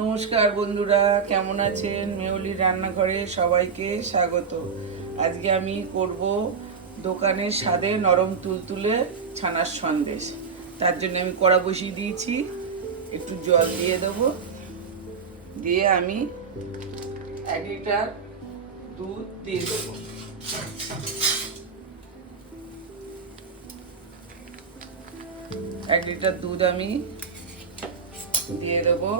নমস্কার বন্ধুরা, কেমন আছেন? মেয়লির রান্নাঘরে সবাইকে স্বাগত। আজকে আমি করব দোকানের স্বাদে নরম তুলতুলে ছানার সন্দেশ। তার জন্য আমি কড়া বসিয়ে দিয়েছি, একটু জল দিয়ে দেবো। দিয়ে আমি 1 লিটার দুধ দিয়ে দেবো। এক লিটার দুধ আমি দিয়ে দেবো।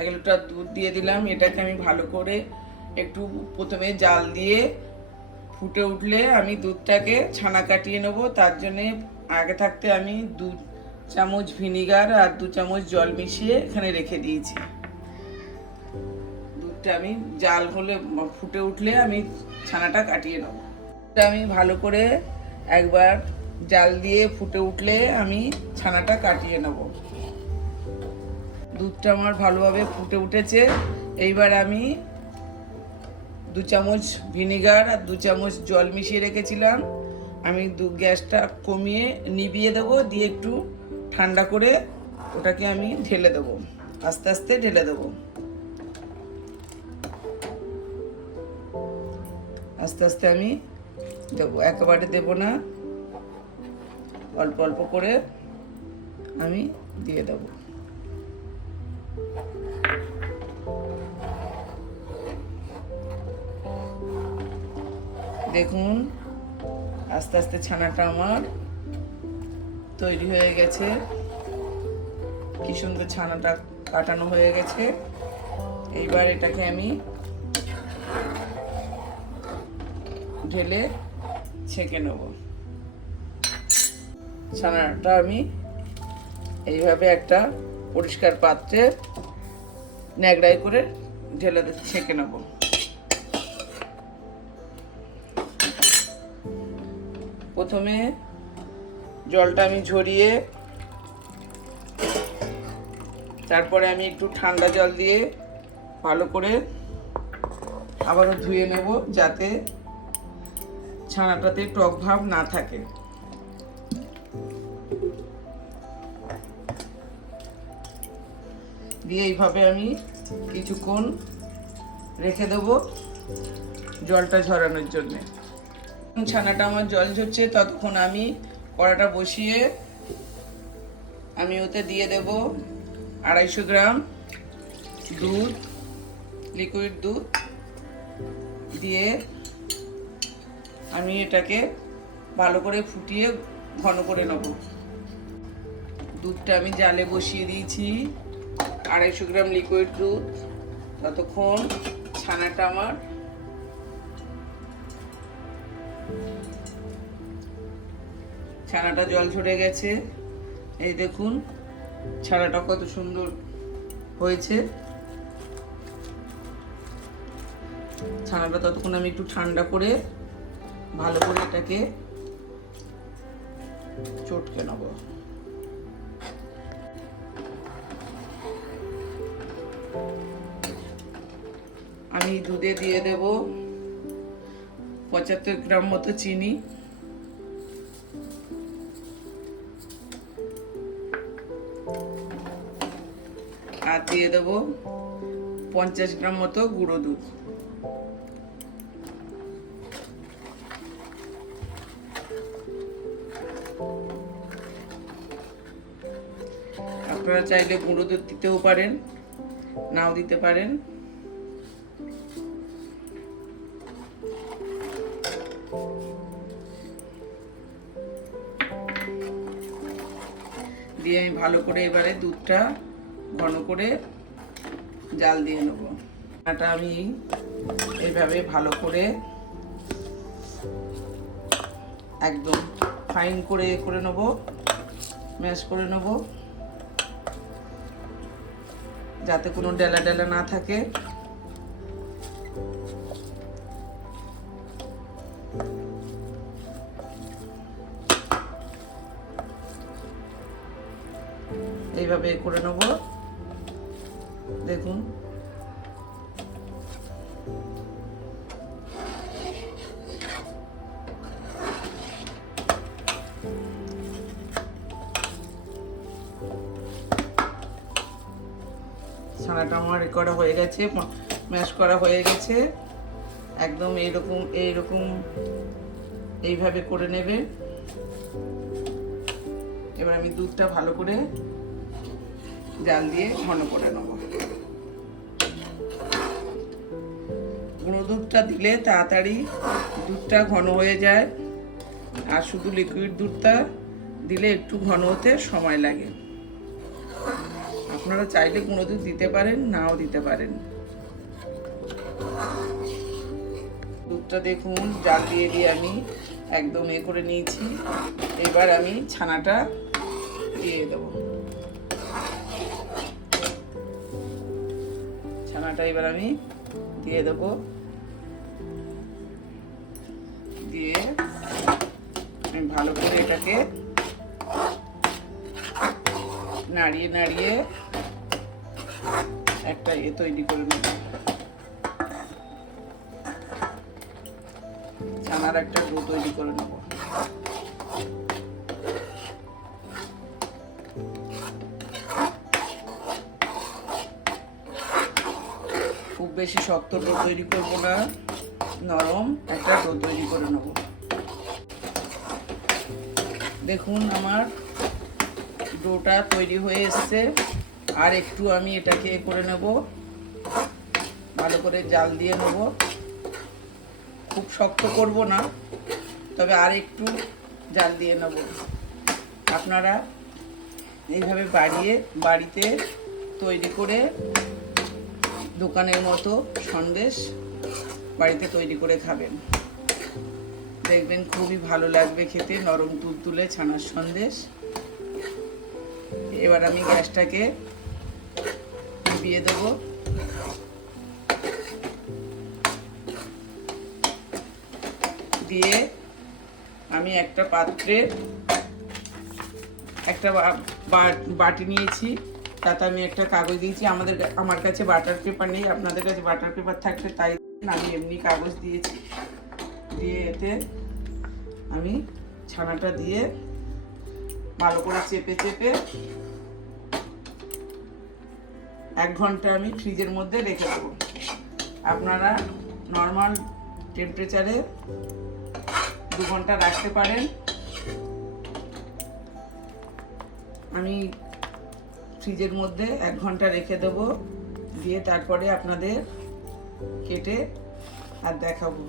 এক লিটার দুধ দিয়ে দিলাম। এটাকে আমি ভালো করে একটু প্রথমে জাল দিয়ে ফুটে উঠলে আমি দুধটাকে ছানা কাটিয়ে নেবো। তার জন্যে আগে থাকতে আমি 2 চামচ ভিনিগার আর 2 চামচ জল মিশিয়ে এখানে রেখে দিয়েছি। দুধটা আমি জাল হলে ফুটে উঠলে আমি ছানাটা কাটিয়ে নেবো। আমি ভালো করে একবার জাল দিয়ে ফুটে উঠলে আমি ছানাটা কাটিয়ে নেবো। দুধটা আমার ভালোভাবে ফুটে উঠেছে। এইবার আমি 2 চামচ ভিনিগার আর 2 চামচ জল মিশিয়ে রেখেছিলাম। আমি গ্যাসটা কমিয়ে নিভিয়ে দেবো, দিয়ে একটু ঠান্ডা করে ওটাকে আমি ঢেলে দেবো। আস্তে আস্তে ঢেলে দেবো, আস্তে আস্তে আমি দেবো, একেবারে দেবো না, অল্প অল্প করে আমি দিয়ে দেবো। দেখুন আস্তে আস্তে ছানাটা আমার তৈরি হয়ে গেছে। কি সুন্দর ছানাটা কাটানো হয়ে গেছে। এইবার এটাকে আমি ঢেলে ছেঁকে নেব। ছানাটা আমি এইভাবে একটা পরিষ্কার পাত্রে ন্যাকড়াই করে ঢেলে ছেঁকে নেব। প্রথমে জলটা আমি ঝরিয়ে তারপরে আমি একটু ঠান্ডা জল দিয়ে ভালো করে আবারও ধুয়ে নেব, যাতে ছানাটাতে টক ভাব না থাকে। দিয়ে এইভাবে আমি কিছুক্ষণ রেখে দেব জলটা ঝরানোর জন্যে। ছানাটা আমার জল ঝরছে, ততক্ষণ আমি কড়াটা বসিয়ে আমি ওতে দিয়ে দেব 250 গ্রাম দুধ, লিকুইড দুধ। দিয়ে আমি এটাকে ভালো করে ফুটিয়ে ঘন করে নেব। দুধটা আমি জালে বসিয়ে দিয়েছি, 250 গ্রাম লিকুইড দুধ। ততক্ষণ ছানাটা আমার ছানাটা জল ঝরে গেছে। এই দেখুন ছানাটা কত সুন্দর হয়েছে। ছানাটা ততক্ষণ আমি একটু ঠান্ডা করে ভালো করে এটাকে চটকে নেব। আমি দুধে দিয়ে দেব 75 গ্রাম মতো চিনি, আর দিয়ে দেবো 50 গ্রাম মতো গুঁড়ো দুধ। আপনারা চাইলে গুঁড়ো দুধ দিতেও পারেন, নাও দিতে পারেন। দিয়ে আমি ভালো করে এবারে দুধটা ঘন করে জাল দিয়ে নেব। এটা আমি এইভাবে ভালো করে একদম ফাইন করে নেব, ম্যাশ করে নেব। যাতে কোনো ডেলা ডেলা না থাকে। এইভাবে করে নেব। দেখুন ছানাটা আমার করা হয়ে গেছে, ম্যাশ করা হয়ে গেছে। একদম এইরকম এইভাবে করে নেবেন। এবার আমি দুধটা ভালো করে জাল দিয়ে ঘন করে নেব। গুঁড়ো দুধটা দিলে তাড়াতাড়ি দুধটা ঘন হয়ে যায়, আর শুধু লিকুইড দুধটা দিলে একটু ঘন হতে সময় লাগে। আপনারা চাইলে গুঁড়ো দুধ দিতে পারেন, নাও দিতে পারেন। দুধটা দেখুন জাল দিয়ে আমি একদম করে নিয়েছি। এবার আমি ছানাটা দিয়ে দেবো। ছানাটা এবার আমি দিয়ে দেবো। দিয়ে আমি ভালো করে এটাকে নাড়িয়ে একটা তৈরি করে নেব। ছানার একটা ডো তৈরি করে নেব। খুব বেশি শক্ত ডো তৈরি করব না, নরম একটা ডো তৈরি করে নেব। দেখুন আমার ডোটা তৈরি হয়ে এসছে। আর একটু আমি এটাকে করে নেব, ভালো করে জাল দিয়ে নেব। খুব শক্ত করব না, তবে আর একটু জাল দিয়ে নেব। আপনারা এইভাবে বাড়িতে তৈরি করে দোকানের মতো সন্দেশ বাড়িতে তৈরি করে খাবেন, দেখবেন খুবই ভালো লাগবে খেতে, নরম তুলতুলে ছানার সন্দেশ। এবার আমি গ্যাসটাকে নিভিয়ে দেব। দিয়ে আমি একটা পাত্রে একটা বাটি নিয়েছি, তাতে আমি একটা কাগজ দিয়েছি। আমার কাছে বাটার পেপার নেই, আপনাদের কাছে বাটার পেপার থাকলে তাই, আমি এমনি কাগজ দিয়েছি। দিয়ে এতে আমি ছানাটা দিয়ে ভালো করে চেপে 1 ঘন্টা আমি ফ্রিজের মধ্যে রেখে দেবো। আপনারা নর্মাল টেম্পারেচারে 2 ঘন্টা রাখতে পারেন। আমি ফ্রিজের মধ্যে 1 ঘন্টা রেখে দেবো, দিয়ে তারপরে আপনাদের কেটে আর দেখাবো।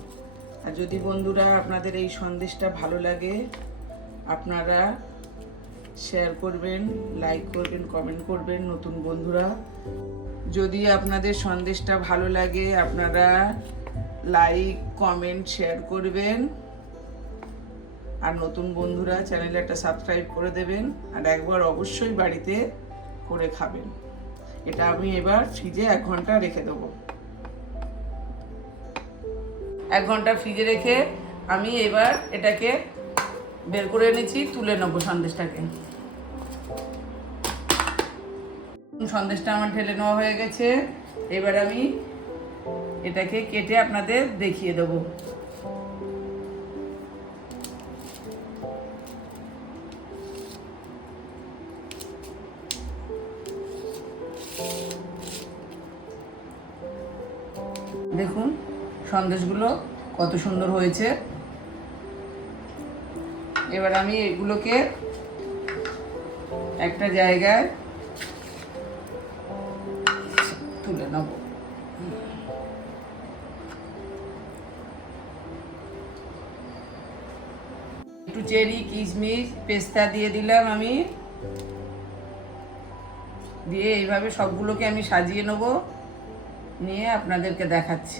আর যদি বন্ধুরা আপনাদের এই সন্দেশটা ভালো লাগে, আপনারা শেয়ার করবেন, লাইক করবেন, কমেন্ট করবেন। নতুন বন্ধুরা যদি আপনাদের সন্দেশটা ভালো লাগে, আপনারা লাইক কমেন্ট শেয়ার করবেন। আর নতুন বন্ধুরা চ্যানেলে একটা সাবস্ক্রাইব করে দেবেন, আর একবার অবশ্যই বাড়িতে করে খাবেন। এটা আমি এবার ফ্রিজে 1 ঘন্টা রেখে দেবো। 1 ঘন্টা ফ্রিজে রেখে আমি এবার এটাকে বের করে এনেছি, তুলে নেবো সন্দেশটাকে। সন্দেশটা আমার ঢেলে নেওয়া হয়ে গেছে। এবার আমি এটাকে কেটে আপনাদের দেখিয়ে দেবো। দেখুন সন্দেশগুলো কত সুন্দর হয়েছে। এবার আমি এগুলোকে একটা জায়গায় তুলে নেব। একটু চেরি, কিশমিশ, পেস্তা দিয়ে দিলাম আমি। দিয়ে এইভাবে সবগুলোকে আমি সাজিয়ে নেব, নিয়ে আপনাদেরকে দেখাচ্ছি।